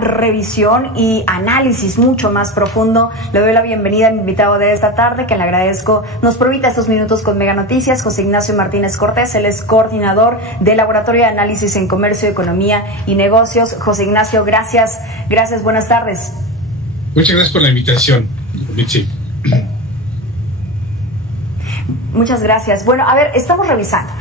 revisión y análisis mucho más profundo, le doy la bienvenida a mi invitado de esta tarde, que le agradezco nos permita estos minutos con Mega Noticias, José Ignacio Martínez Cortés. Él es coordinador del Laboratorio de Análisis en Comercio, Economía y Negocios. José Ignacio, gracias, buenas tardes. Muchas gracias por la invitación, Mitzi. Muchas gracias. Bueno, a ver, estamos revisando.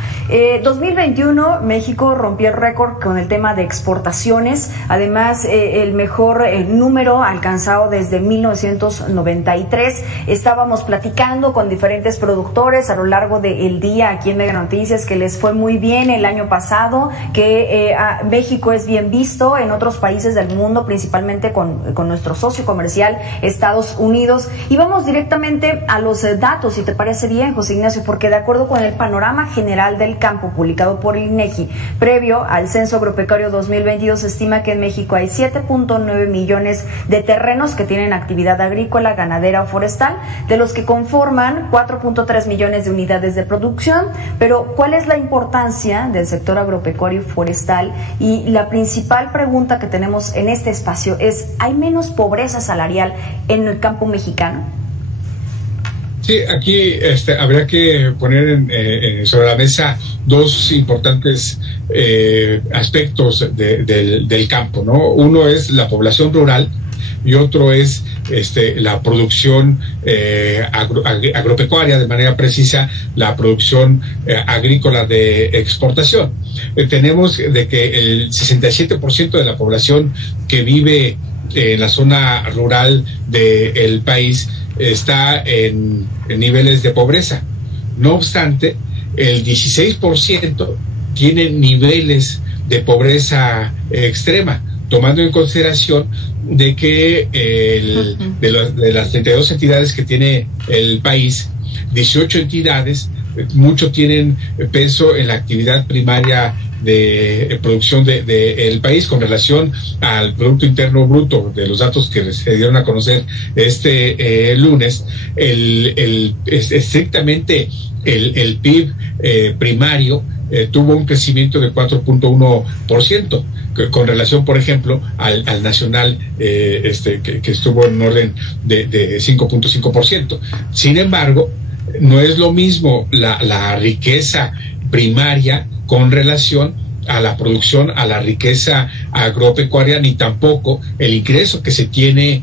2021, México rompió el récord con el tema de exportaciones. Además, el mejor número alcanzado desde 1993. Estábamos platicando con diferentes productores a lo largo del día aquí en Mega Noticias que les fue muy bien el año pasado, que México es bien visto en otros países del mundo, principalmente con nuestro socio comercial Estados Unidos. Y vamos directamente a los datos, si te parece bien, José Ignacio, porque de acuerdo con el panorama general del campo publicado por el INEGI previo al Censo Agropecuario 2022, se estima que en México hay 7.9 millones de terrenos que tienen actividad agrícola, ganadera o forestal, de los que conforman 4.3 millones de unidades de producción. Pero ¿cuál es la importancia del sector agropecuario y forestal? Y la principal pregunta que tenemos en este espacio es: ¿hay menos pobreza salarial en el campo mexicano? Sí, aquí habría que poner sobre la mesa dos importantes aspectos del campo, ¿no? Uno es la población rural y otro es la producción agropecuaria, de manera precisa la producción agrícola de exportación. Tenemos de que el 67% de la población que vive en la zona rural del país está en niveles de pobreza. No obstante, el 16% tiene niveles de pobreza extrema, tomando en consideración de que de las 32 entidades que tiene el país, 18 entidades, mucho tienen peso en la actividad primaria de producción del país con relación al Producto Interno Bruto. De los datos que se dieron a conocer este lunes, estrictamente el PIB primario tuvo un crecimiento de 4.1%, con relación, por ejemplo, al nacional, que estuvo en orden de 5.5%. Sin embargo, no es lo mismo la riqueza primaria con relación a la producción, a la riqueza agropecuaria, ni tampoco el ingreso que se tiene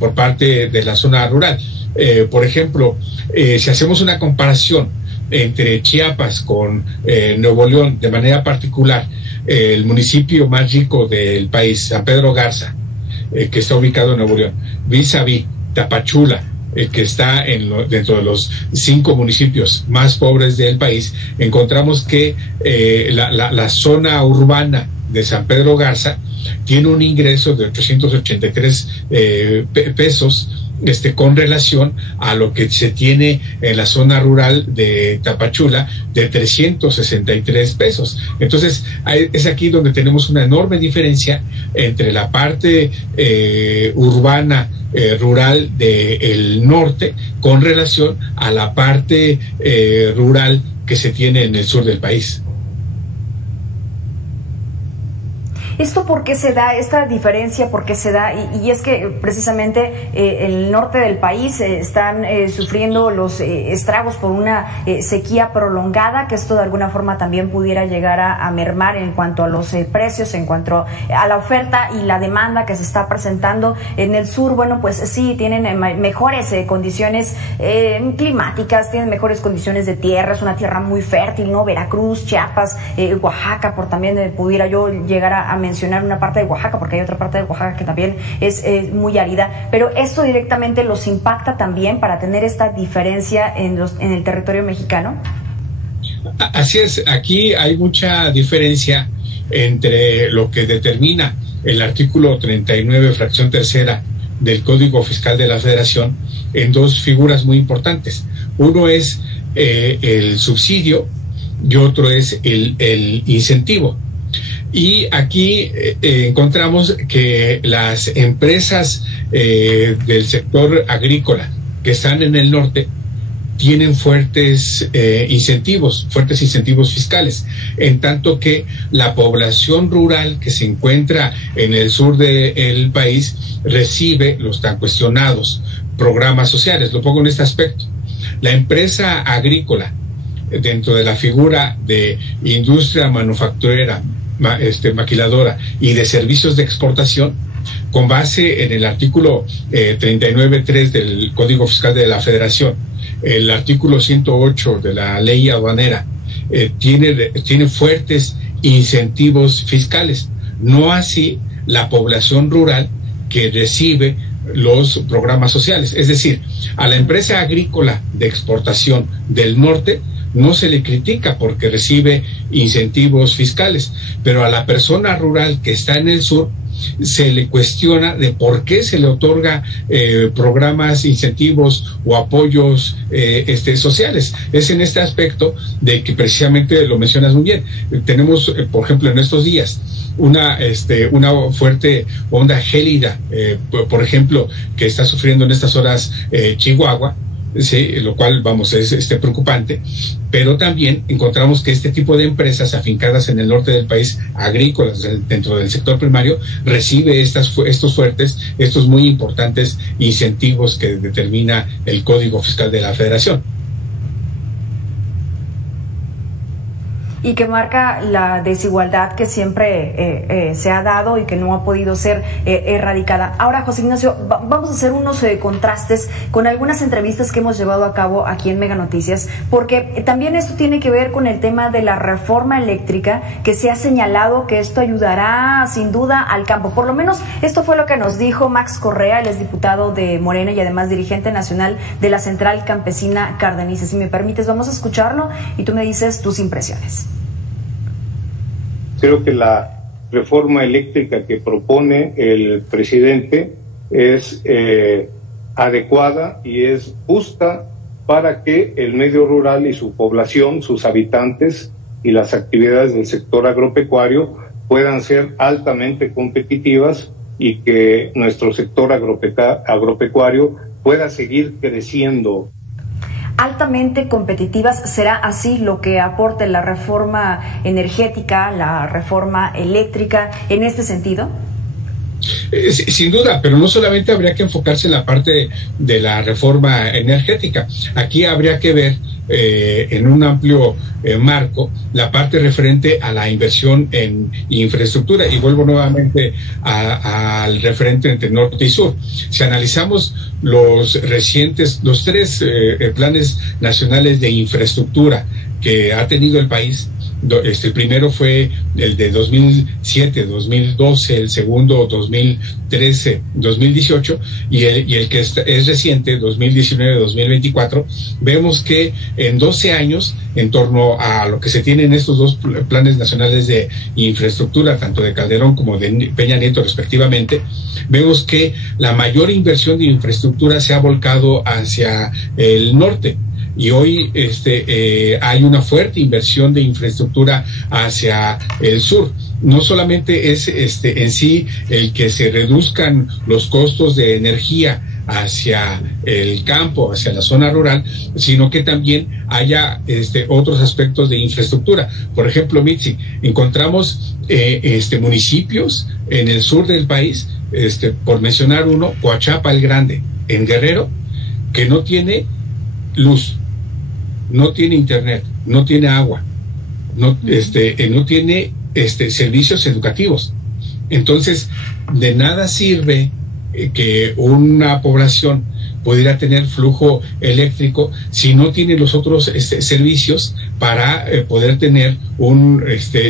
por parte de la zona rural. Por ejemplo, si hacemos una comparación entre Chiapas con Nuevo León, de manera particular, el municipio más rico del país, San Pedro Garza, que está ubicado en Nuevo León, vis-a-vis Tapachula, que está dentro de los 5 municipios más pobres del país, encontramos que la zona urbana de San Pedro Garza tiene un ingreso de 883 pesos con relación a lo que se tiene en la zona rural de Tapachula, de 363 pesos. Entonces, es aquí donde tenemos una enorme diferencia entre la parte urbana, rural del norte, con relación a la parte rural que se tiene en el sur del país. ¿Esto por qué se da? ¿Esta diferencia por qué se da? Y es que precisamente el norte del país están sufriendo los estragos por una sequía prolongada, que esto de alguna forma también pudiera llegar a mermar en cuanto a los precios, en cuanto a la oferta y la demanda que se está presentando. En el sur, bueno, pues sí, tienen mejores condiciones climáticas, tienen mejores condiciones de tierra, es una tierra muy fértil, ¿no? Veracruz, Chiapas, Oaxaca, por también pudiera yo llegar a mencionar una parte de Oaxaca, porque hay otra parte de Oaxaca que también es muy árida, pero esto directamente los impacta también para tener esta diferencia en el territorio mexicano. Así es, aquí hay mucha diferencia entre lo que determina el artículo 39, fracción tercera del Código Fiscal de la Federación, en dos figuras muy importantes. Uno es el subsidio y otro es el incentivo. Y aquí encontramos que las empresas del sector agrícola que están en el norte tienen fuertes incentivos fiscales, en tanto que la población rural que se encuentra en el sur del país recibe los tan cuestionados programas sociales. Lo pongo en este aspecto. La empresa agrícola, dentro de la figura de industria manufacturera, maquiladora y de servicios de exportación, con base en el artículo 39.3 del Código Fiscal de la Federación, el artículo 108 de la Ley Aduanera, tiene fuertes incentivos fiscales. No así la población rural que recibe los programas sociales. Es decir, a la empresa agrícola de exportación del norte no se le critica porque recibe incentivos fiscales, pero a la persona rural que está en el sur se le cuestiona de por qué se le otorga programas, incentivos o apoyos sociales. Es en este aspecto de que precisamente lo mencionas muy bien. Tenemos, por ejemplo, en estos días una fuerte onda gélida, por ejemplo, que está sufriendo en estas horas Chihuahua. Sí, lo cual, es preocupante, pero también encontramos que este tipo de empresas afincadas en el norte del país, agrícolas dentro del sector primario, recibe estos muy importantes incentivos que determina el Código Fiscal de la Federación. Y que marca la desigualdad que siempre se ha dado y que no ha podido ser erradicada. Ahora, José Ignacio, vamos a hacer unos contrastes con algunas entrevistas que hemos llevado a cabo aquí en Mega Noticias, porque también esto tiene que ver con el tema de la reforma eléctrica, que se ha señalado que esto ayudará sin duda al campo. Por lo menos esto fue lo que nos dijo Max Correa, él es diputado de Morena y además dirigente nacional de la Central Campesina Cardenice. Si me permites, vamos a escucharlo y tú me dices tus impresiones. Creo que la reforma eléctrica que propone el presidente es adecuada y es justa para que el medio rural y su población, sus habitantes y las actividades del sector agropecuario puedan ser altamente competitivas y que nuestro sector agropecuario pueda seguir creciendo. Altamente competitivas, ¿será así lo que aporte la reforma energética, la reforma eléctrica en este sentido? Sin duda, pero no solamente habría que enfocarse en la parte de la reforma energética. Aquí habría que ver en un amplio marco la parte referente a la inversión en infraestructura, y vuelvo nuevamente al referente entre norte y sur. Si analizamos los tres planes nacionales de infraestructura que ha tenido el país, el primero fue el de 2007, 2012, el segundo 2013, 2018 y el que es reciente, 2019, 2024, vemos que en 12 años, en torno a lo que se tiene en estos dos planes nacionales de infraestructura, tanto de Calderón como de Peña Nieto respectivamente, vemos que la mayor inversión de infraestructura se ha volcado hacia el norte. Y hoy hay una fuerte inversión de infraestructura hacia el sur. No solamente es en sí el que se reduzcan los costos de energía hacia el campo, hacia la zona rural, sino que también haya otros aspectos de infraestructura. Por ejemplo, Mitzi, encontramos municipios en el sur del país, por mencionar uno, Coachapa el Grande, en Guerrero, que no tiene luz, no tiene internet, no tiene agua, no tiene servicios educativos. Entonces, de nada sirve que una población pudiera tener flujo eléctrico si no tiene los otros servicios para poder tener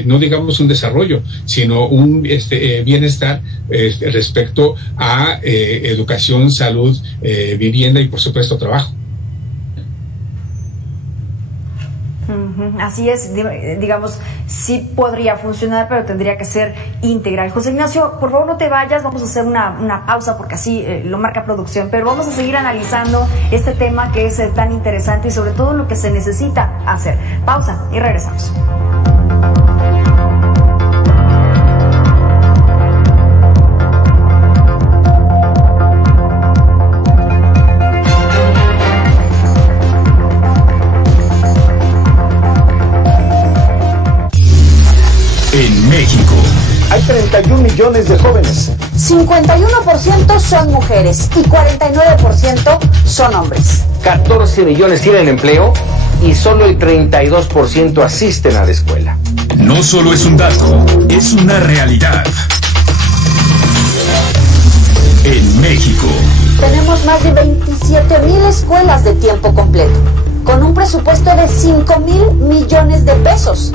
no digamos un desarrollo, sino un bienestar respecto a educación, salud, vivienda y por supuesto trabajo. Así es, digamos, sí podría funcionar, pero tendría que ser integral. José Ignacio, por favor no te vayas, vamos a hacer una pausa porque así lo marca producción, pero vamos a seguir analizando este tema que es tan interesante y sobre todo lo que se necesita hacer. Pausa y regresamos. millones de jóvenes. 51% son mujeres y 49% son hombres. 14 millones tienen empleo y solo el 32% asisten a la escuela. No solo es un dato, es una realidad. En México tenemos más de 27,000 escuelas de tiempo completo, con un presupuesto de 5,000 millones de pesos.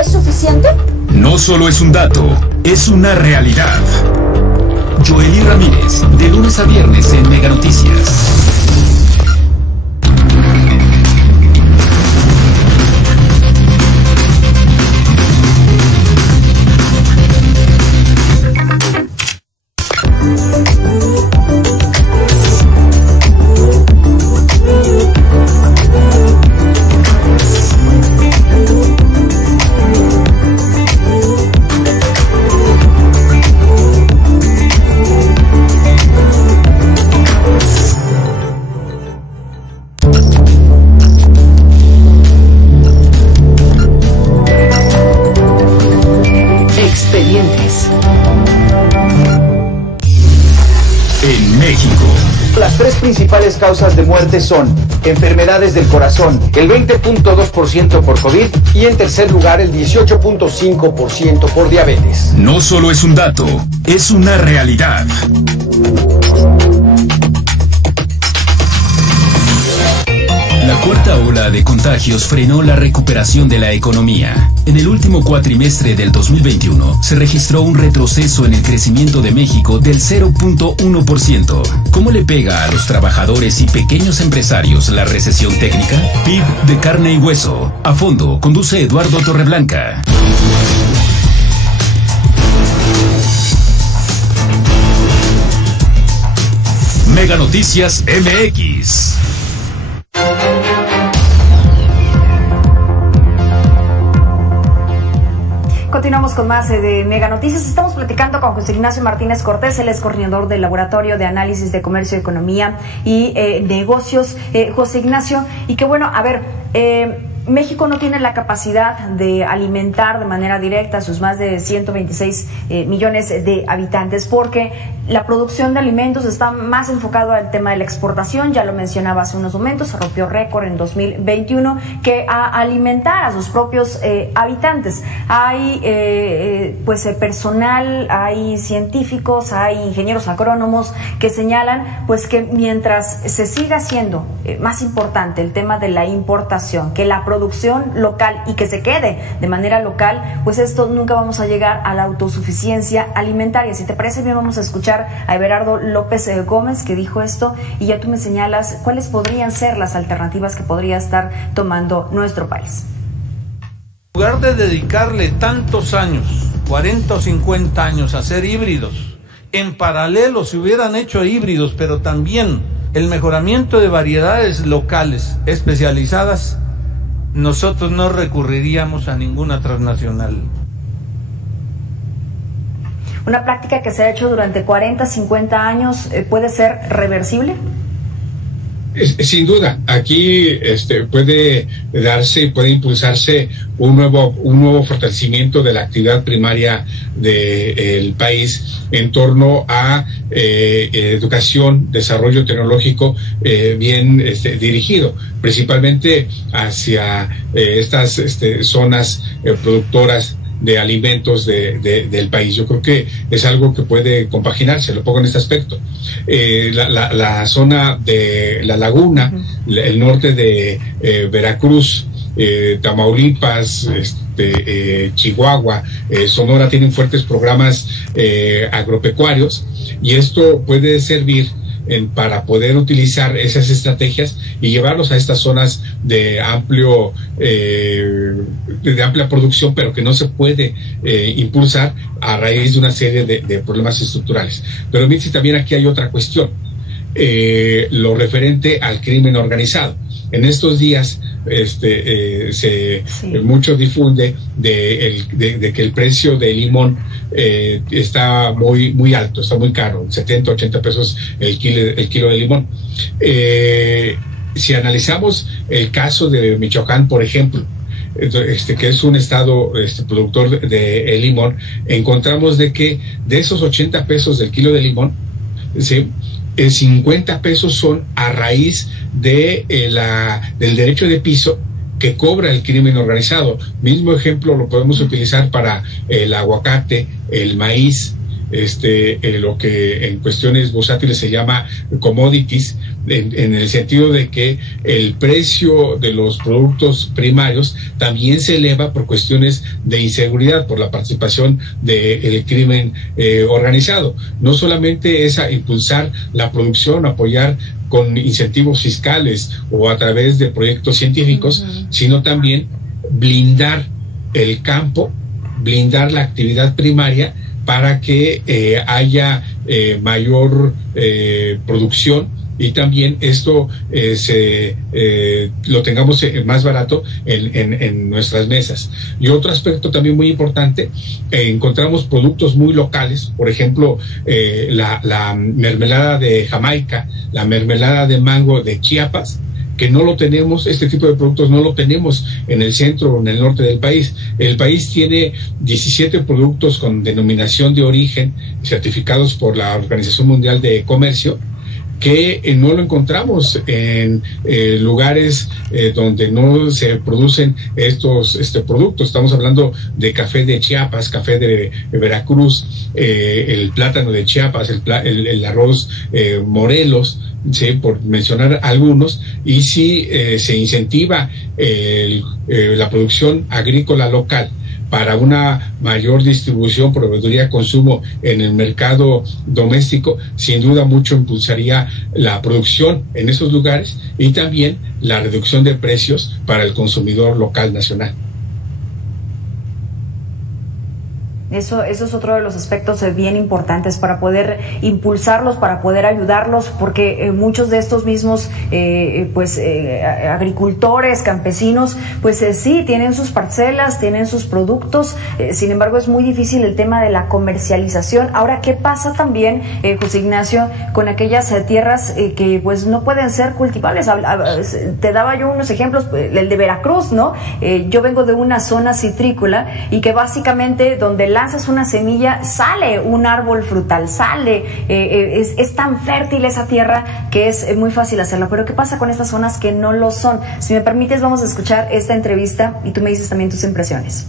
¿Es suficiente? No solo es un dato, es una realidad. Joely Ramírez, de lunes a viernes en Mega Noticias. En México, las tres principales causas de muerte son enfermedades del corazón, El 20.2% por COVID. y en tercer lugar el 18.5% por diabetes. no solo es un dato, es una realidad. La cuarta ola de contagios frenó la recuperación de la economía. En el último cuatrimestre del 2021 se registró un retroceso en el crecimiento de México del 0.1%. ¿Cómo le pega a los trabajadores y pequeños empresarios la recesión técnica? PIB de carne y hueso. A fondo, conduce Eduardo Torreblanca. Mega Noticias MX. Continuamos con más de Mega Noticias. Estamos platicando con José Ignacio Martínez Cortés, él es coordinador del Laboratorio de Análisis de Comercio, Economía y Negocios. José Ignacio, y que bueno, a ver, México no tiene la capacidad de alimentar de manera directa a sus más de 126 millones de habitantes, porque la producción de alimentos está más enfocado al tema de la exportación. Ya lo mencionaba hace unos momentos, se rompió récord en 2021, que a alimentar a sus propios habitantes. Hay personal, hay científicos, hay ingenieros agrónomos que señalan pues que mientras se siga siendo más importante el tema de la importación que la producción local y que se quede de manera local, pues esto nunca vamos a llegar a la autosuficiencia alimentaria. Si te parece bien, vamos a escuchar a Everardo López Gómez, que dijo esto, y ya tú me señalas cuáles podrían ser las alternativas que podría estar tomando nuestro país. En lugar de dedicarle tantos años, 40 o 50 años a hacer híbridos, en paralelo se hubieran hecho híbridos, pero también el mejoramiento de variedades locales especializadas, nosotros no recurriríamos a ninguna transnacional. ¿Una práctica que se ha hecho durante 40, 50 años puede ser reversible? Sin duda, aquí puede impulsarse un nuevo fortalecimiento de la actividad primaria del país en torno a educación, desarrollo tecnológico bien dirigido, principalmente hacia estas zonas productoras de alimentos del país. Yo creo que es algo que puede compaginarse, lo pongo en este aspecto. La zona de la laguna, el norte de Veracruz, Tamaulipas, Chihuahua, Sonora tienen fuertes programas agropecuarios, y esto puede servir para poder utilizar esas estrategias y llevarlos a estas zonas de amplia producción, pero que no se puede impulsar a raíz de una serie de problemas estructurales. Pero Mitzi, también aquí hay otra cuestión, lo referente al crimen organizado. En estos días mucho difunde de que el precio del limón está muy alto, está muy caro, 70, 80 pesos el kilo de limón. Si analizamos el caso de Michoacán, por ejemplo, que es un estado productor de limón, encontramos de que de esos 80 pesos del kilo de limón, ¿sí?, 50 pesos son a raíz de del derecho de piso que cobra el crimen organizado. Mismo ejemplo lo podemos utilizar para el aguacate, el maíz, lo que en cuestiones bursátiles se llama commodities, en el sentido de que el precio de los productos primarios también se eleva por cuestiones de inseguridad, por la participación del crimen organizado. No solamente es a impulsar la producción, apoyar con incentivos fiscales o a través de proyectos científicos, sino también blindar el campo, blindar la actividad primaria para que haya mayor producción, y también esto lo tengamos más barato en nuestras mesas. Y otro aspecto también muy importante, encontramos productos muy locales, por ejemplo, la mermelada de Jamaica, la mermelada de mango de Chiapas, que no lo tenemos, este tipo de productos no lo tenemos en el centro o en el norte del país. El país tiene 17 productos con denominación de origen certificados por la Organización Mundial de Comercio, que no lo encontramos en lugares donde no se producen estos productos. Estamos hablando de café de Chiapas, café de Veracruz, el plátano de Chiapas, el arroz Morelos, ¿sí?, por mencionar algunos. Y si se incentiva la producción agrícola local para una mayor distribución, proveeduría, consumo en el mercado doméstico, sin duda mucho impulsaría la producción en esos lugares y también la reducción de precios para el consumidor local nacional. Eso es otro de los aspectos bien importantes para poder impulsarlos, para poder ayudarlos, porque muchos de estos mismos agricultores, campesinos, sí, tienen sus parcelas, tienen sus productos, sin embargo es muy difícil el tema de la comercialización. Ahora, ¿qué pasa también, José Ignacio, con aquellas tierras que pues no pueden ser cultivables? Te daba yo unos ejemplos, el de Veracruz, ¿no? Yo vengo de una zona citrícola y que básicamente donde lanzas una semilla, sale un árbol frutal, es tan fértil esa tierra que es muy fácil hacerlo. Pero ¿qué pasa con estas zonas que no lo son? Si me permites, vamos a escuchar esta entrevista y tú me dices también tus impresiones.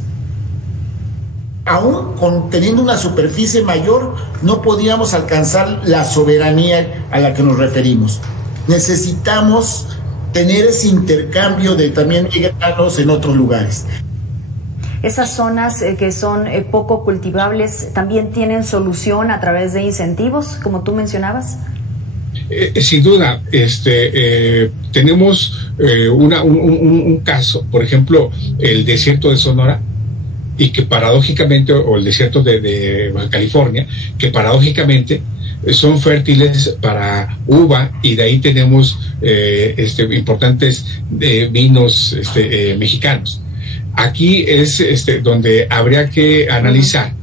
Aún teniendo una superficie mayor, no podíamos alcanzar la soberanía a la que nos referimos. Necesitamos tener ese intercambio de también granos en otros lugares. Esas zonas que son poco cultivables también tienen solución a través de incentivos, como tú mencionabas. Sin duda, tenemos un caso, por ejemplo, el desierto de Sonora, y que paradójicamente, o el desierto de Baja California, que paradójicamente son fértiles para uva, y de ahí tenemos importantes vinos mexicanos. Aquí es donde habría que analizar,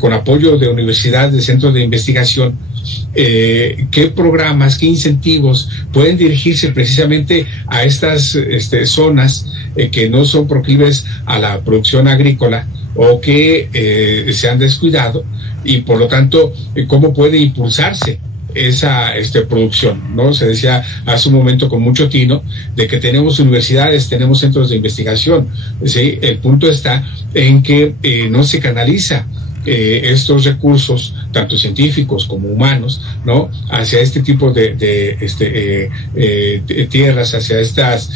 con apoyo de universidades, de centros de investigación, qué programas, qué incentivos pueden dirigirse precisamente a estas zonas que no son proclives a la producción agrícola o que se han descuidado, y por lo tanto cómo puede impulsarse esa producción, ¿no? Se decía hace un momento con mucho tino de que tenemos universidades, tenemos centros de investigación, ¿sí? El punto está en que no se canaliza estos recursos, tanto científicos como humanos, ¿no?, hacia este tipo de tierras, hacia estas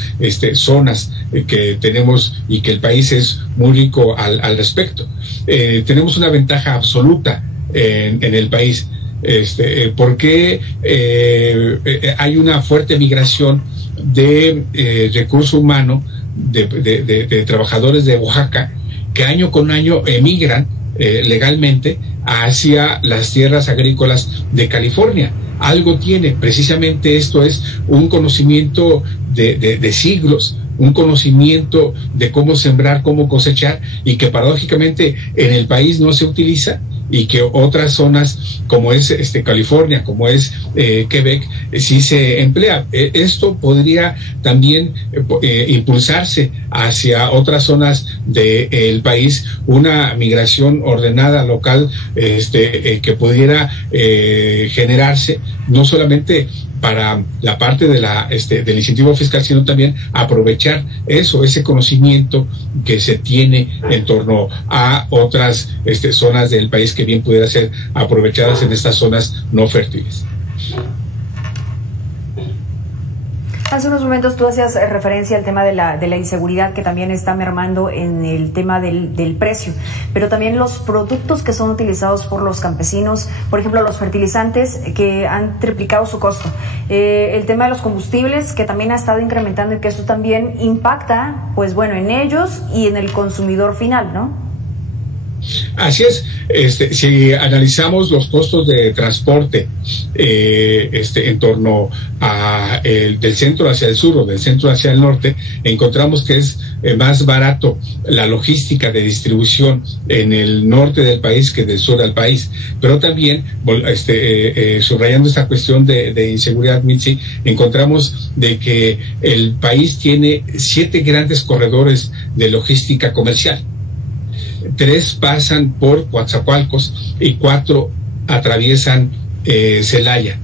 zonas que tenemos, y que el país es muy rico al respecto. Tenemos una ventaja absoluta en el país, porque hay una fuerte migración de recurso humano, de trabajadores de Oaxaca, que año con año emigran legalmente hacia las tierras agrícolas de California. Algo tiene, precisamente esto es un conocimiento de siglos, un conocimiento de cómo sembrar, cómo cosechar, y que paradójicamente en el país no se utiliza, y que otras zonas como es California, como es Quebec, sí se emplea. Esto podría también impulsarse hacia otras zonas del país, una migración ordenada local que pudiera generarse no solamente para la parte de del incentivo fiscal, sino también aprovechar ese conocimiento que se tiene en torno a otras zonas del país que bien pudiera ser aprovechadas en estas zonas no fértiles. Hace unos momentos tú hacías referencia al tema de la inseguridad que también está mermando en el tema del precio, pero también los productos que son utilizados por los campesinos, por ejemplo los fertilizantes que han triplicado su costo, el tema de los combustibles que también ha estado incrementando y que esto también impacta, pues bueno, en ellos y en el consumidor final, ¿no? Así es. Si analizamos los costos de transporte en torno a del centro hacia el sur o del centro hacia el norte, encontramos que es más barato la logística de distribución en el norte del país que del sur del país. Pero también, subrayando esta cuestión de inseguridad, Mitzi, encontramos de que el país tiene 7 grandes corredores de logística comercial. 3 pasan por Coatzacoalcos y 4 atraviesan Celaya,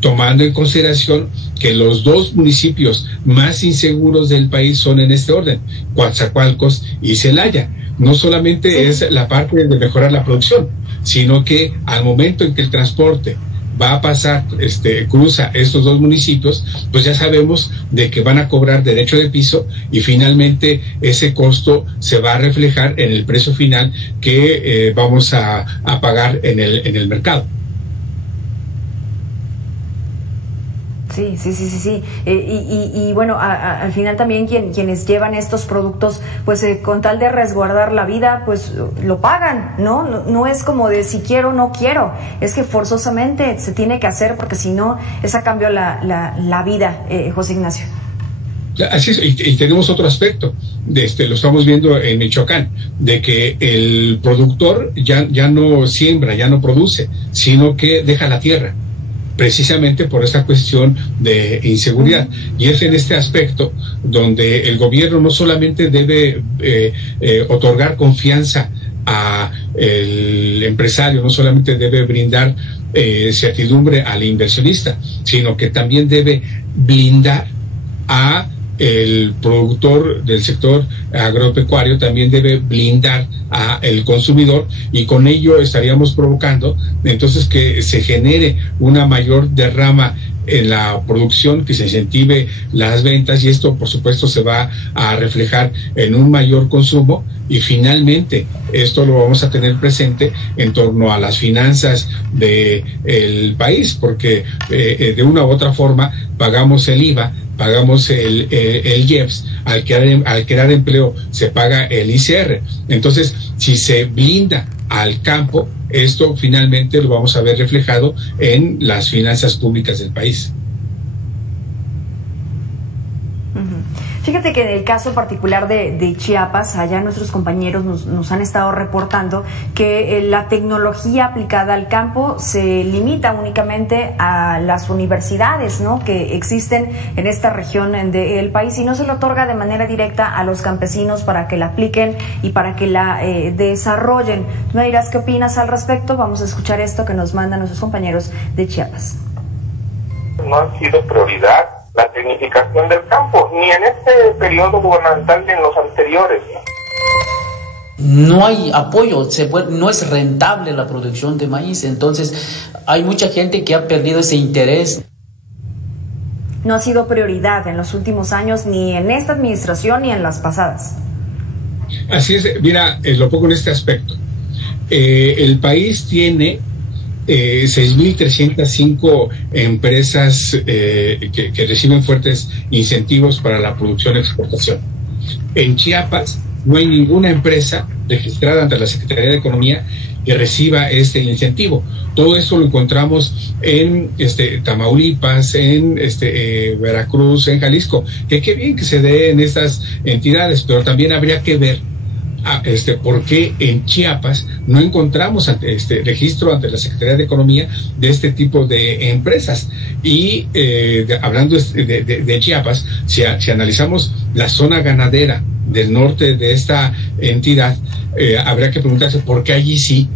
tomando en consideración que los 2 municipios más inseguros del país son en este orden, Coatzacoalcos y Celaya. No solamente es la parte de mejorar la producción, sino que al momento en que el transporte va a pasar, cruza estos 2 municipios, pues ya sabemos de que van a cobrar derecho de piso y finalmente ese costo se va a reflejar en el precio final que vamos a pagar en el mercado. Sí. Y bueno, al final también quienes llevan estos productos, pues con tal de resguardar la vida, pues lo pagan, ¿no? No es como de si quiero o no quiero, es que forzosamente se tiene que hacer porque si no, es a cambio la vida, José Ignacio. Así es, y tenemos otro aspecto, lo estamos viendo en Michoacán, de que el productor ya no siembra, ya no produce, sino que deja la tierra, precisamente por esta cuestión de inseguridad. Y es en este aspecto donde el gobierno no solamente debe otorgar confianza a el empresario, no solamente debe brindar certidumbre al inversionista, sino que también debe blindar a el productor del sector agropecuario, también debe blindar a el consumidor, y con ello estaríamos provocando entonces que se genere una mayor derrama en la producción, que se incentive las ventas, y esto por supuesto se va a reflejar en un mayor consumo, y finalmente esto lo vamos a tener presente en torno a las finanzas del país, porque de una u otra forma pagamos el IVA, pagamos el IEPS, al crear empleo se paga el ICR. Entonces, si se blinda al campo, esto finalmente lo vamos a ver reflejado en las finanzas públicas del país. Fíjate que en el caso particular de Chiapas, allá nuestros compañeros nos han estado reportando que la tecnología aplicada al campo se limita únicamente a las universidades, ¿no?, que existen en esta región del país, y no se le otorga de manera directa a los campesinos para que la apliquen y para que la desarrollen. Tú me dirás qué opinas al respecto. Vamos a escuchar esto que nos mandan nuestros compañeros de Chiapas. No ha sido prioridad la tecnificación del campo, ni en este periodo gubernamental ni en los anteriores. No hay apoyo, no es rentable la producción de maíz, entonces hay mucha gente que ha perdido ese interés. No ha sido prioridad en los últimos años, ni en esta administración ni en las pasadas. Así es, mira, lo pongo en este aspecto. El país tiene 6.305 empresas que reciben fuertes incentivos para la producción y exportación. En Chiapas no hay ninguna empresa registrada ante la Secretaría de Economía que reciba este incentivo. Todo esto lo encontramos en Tamaulipas, en Veracruz, en Jalisco. Que qué bien que se dé en estas entidades, pero también habría que ver por qué en Chiapas no encontramos registro ante la Secretaría de Economía de este tipo de empresas. Y hablando de Chiapas, si analizamos la zona ganadera del norte de esta entidad, habría que preguntarse por qué allí sí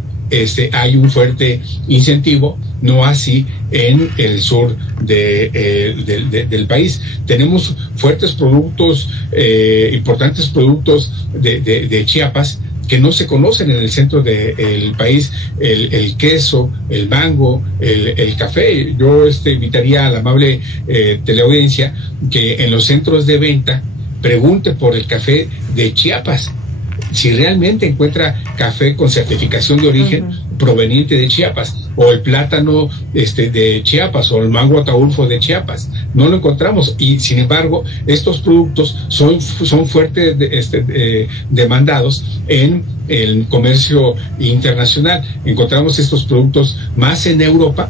hay un fuerte incentivo, no así en el sur del país. Tenemos fuertes productos, importantes productos de Chiapas que no se conocen en el centro del país, el queso, el mango, el café. Yo invitaría a la amable teleaudiencia que en los centros de venta pregunte por el café de Chiapas, si realmente encuentra café con certificación de origen proveniente de Chiapas, o el plátano de Chiapas, o el mango ataulfo de Chiapas. No lo encontramos, y sin embargo estos productos son fuertes demandados en el comercio internacional. Encontramos estos productos más en Europa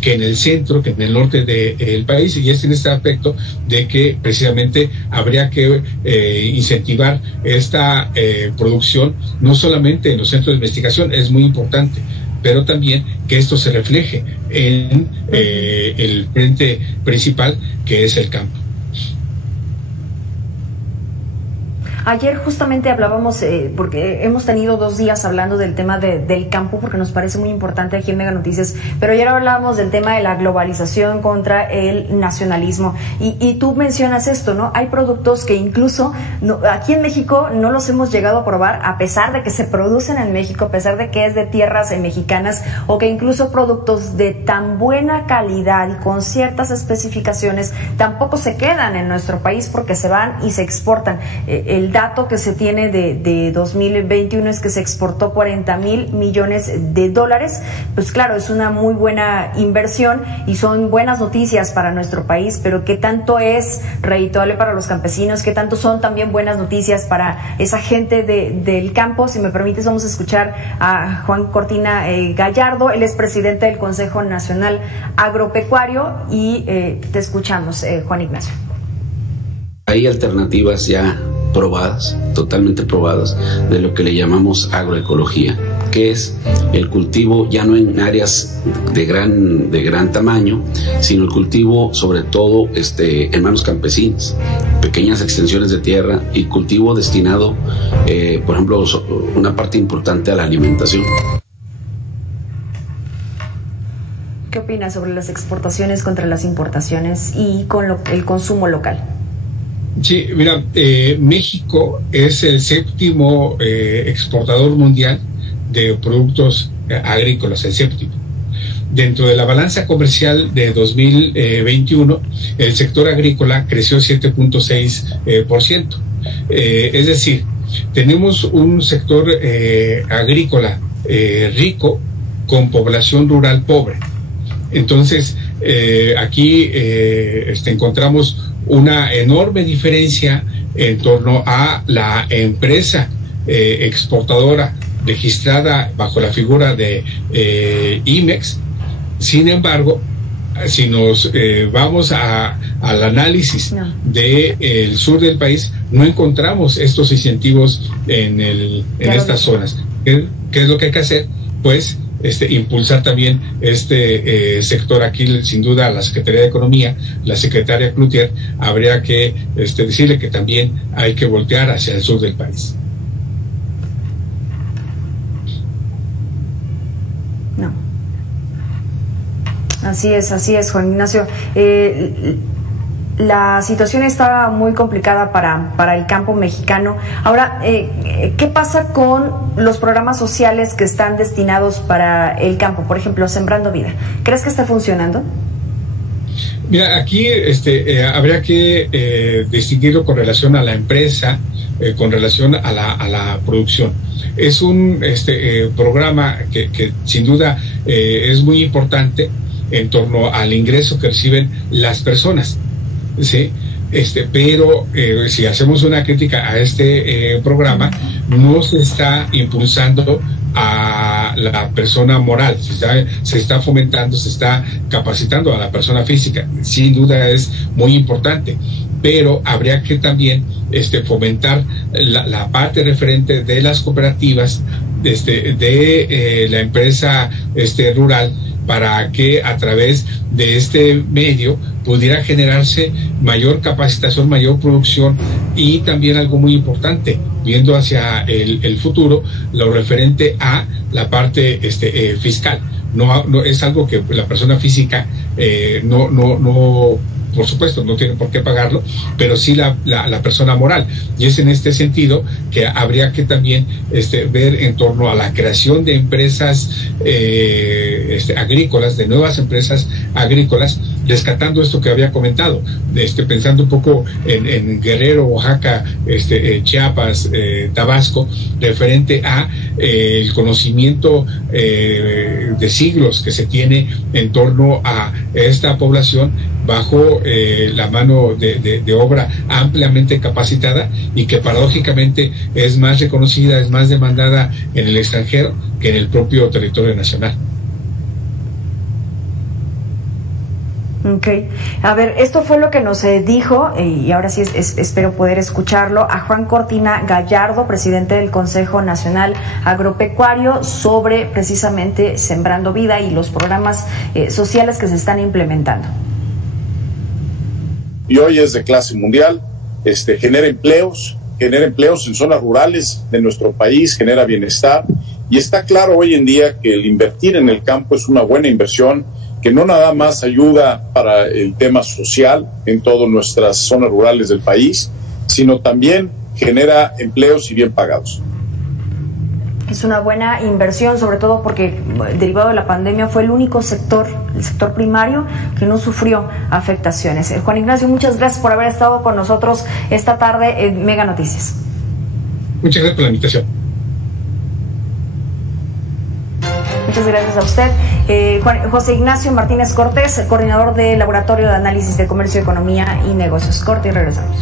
que en el centro, que en el norte del país, y es en este aspecto de que precisamente habría que incentivar esta producción, no solamente en los centros de investigación, es muy importante, pero también que esto se refleje en el frente principal, que es el campo. Ayer justamente hablábamos, porque hemos tenido 2 días hablando del tema del campo, porque nos parece muy importante aquí en Mega Noticias, pero ayer hablábamos del tema de la globalización contra el nacionalismo, y tú mencionas esto, ¿no? Hay productos que incluso aquí en México no los hemos llegado a probar, a pesar de que se producen en México, a pesar de que es de tierras mexicanas, o que incluso productos de tan buena calidad y con ciertas especificaciones tampoco se quedan en nuestro país porque se van y se exportan. El dato que se tiene de 2021 es que se exportó $40,000 millones. Pues claro, es una muy buena inversión y son buenas noticias para nuestro país, pero ¿qué tanto es redituable para los campesinos? ¿Qué tanto son también buenas noticias para esa gente del campo? Si me permites, vamos a escuchar a Juan Cortina Gallardo. Él es presidente del Consejo Nacional Agropecuario, y te escuchamos, Juan Ignacio. Hay alternativas ya probadas, totalmente probadas, de lo que le llamamos agroecología, que es el cultivo ya no en áreas de gran tamaño, sino el cultivo sobre todo en manos campesinas, pequeñas extensiones de tierra, y cultivo destinado, por ejemplo, una parte importante a la alimentación. ¿Qué opinas sobre las exportaciones contra las importaciones y con el consumo local? Sí, mira, México es el 7º exportador mundial de productos agrícolas, el 7º. Dentro de la balanza comercial de 2021, el sector agrícola creció 7.6%. Es decir, tenemos un sector agrícola rico con población rural pobre. Entonces, aquí encontramos una enorme diferencia en torno a la empresa exportadora registrada bajo la figura de IMEX. Sin embargo, si nos vamos al análisis del sur del país, no encontramos estos incentivos en estas zonas. ¿Qué es lo que hay que hacer? Pues impulsar también sector. Aquí sin duda a la Secretaría de Economía, la secretaria Cloutier, habría que decirle que también hay que voltear hacia el sur del país. No. Así es, Juan Ignacio. La situación está muy complicada para el campo mexicano. Ahora, ¿qué pasa con los programas sociales que están destinados para el campo? Por ejemplo, Sembrando Vida. ¿Crees que está funcionando? Mira, aquí habría que distinguirlo con relación a la empresa, con relación a la producción. Es un programa que sin duda es muy importante en torno al ingreso que reciben las personas. Sí, pero si hacemos una crítica a programa, no se está impulsando a la persona moral, se está fomentando, se está capacitando a la persona física. Sin duda es muy importante, pero habría que también fomentar la parte referente de las cooperativas, de la empresa rural, para que a través de este medio pudiera generarse mayor capacitación, mayor producción y también algo muy importante, viendo hacia el futuro, lo referente a la parte fiscal. No es algo que la persona física no por supuesto, no tiene por qué pagarlo, pero sí la persona moral. Y es en este sentido que habría que también ver en torno a la creación de empresas agrícolas, de nuevas empresas agrícolas, rescatando esto que había comentado, pensando un poco en Guerrero, Oaxaca, Chiapas, Tabasco, referente a el conocimiento de siglos que se tiene en torno a esta población bajo la mano de obra ampliamente capacitada y que paradójicamente es más reconocida, es más demandada en el extranjero que en el propio territorio nacional. Ok, a ver, esto fue lo que nos dijo, y ahora sí espero poder escucharlo, a Juan Cortina Gallardo, presidente del Consejo Nacional Agropecuario, sobre precisamente Sembrando Vida y los programas sociales que se están implementando. Y hoy es de clase mundial, genera empleos en zonas rurales de nuestro país, genera bienestar, y está claro hoy en día que el invertir en el campo es una buena inversión, que no nada más ayuda para el tema social en todas nuestras zonas rurales del país, sino también genera empleos y bien pagados. Es una buena inversión, sobre todo porque derivado de la pandemia fue el único sector, el sector primario, que no sufrió afectaciones. Juan Ignacio, muchas gracias por haber estado con nosotros esta tarde en Mega Noticias. Muchas gracias por la invitación. Muchas gracias a usted. José Ignacio Martínez Cortés, coordinador del Laboratorio de Análisis de Comercio, Economía y Negocios. Corte y regresamos.